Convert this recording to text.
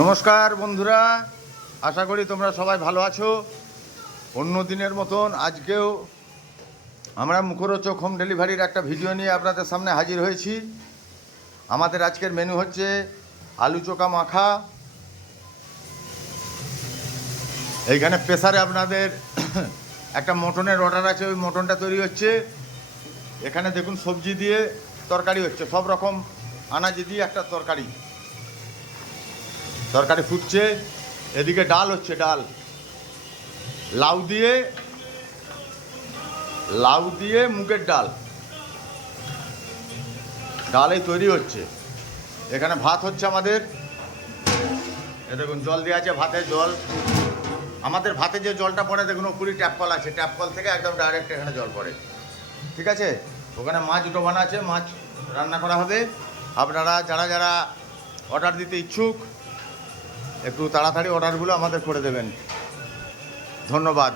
নমস্কার বন্ধুরা, আশা করি তোমরা সবাই ভালো আছো। অন্য দিনের মতন আজকেও আমরা মুখরোচক হোম ডেলিভারির একটা ভিডিও নিয়ে আপনাদের সামনে হাজির হয়েছি। আমাদের আজকের মেনু হচ্ছে আলু চোখা মাখা। এইখানে প্রেসারে আপনাদের একটা মটনের অর্ডার আছে, ওই মটনটা তৈরি হচ্ছে। এখানে দেখুন সবজি দিয়ে তরকারি হচ্ছে, সব রকম আনাজ দিয়ে একটা তরকারি ফুটছে। এদিকে ডাল হচ্ছে, ডাল লাউ দিয়ে মুগের ডাল এই তৈরি হচ্ছে। এখানে ভাত হচ্ছে আমাদের। এ দেখুন জল দেওয়া আছে, ভাতের জল। আমাদের ভাতে যে জলটা পড়ে দেখুন উপরে ট্যাপ কল আছে, ট্যাপ কল থেকে একদম ডাইরেক্ট এখানে জল পড়ে। ঠিক আছে, ওখানে মাছ ডোবানো আছে, মাছ রান্না করা হবে। আপনারা যারা যারা অর্ডার দিতে ইচ্ছুক একটু তাড়াতাড়ি অর্ডারগুলো আমাদের করে দেবেন। ধন্যবাদ।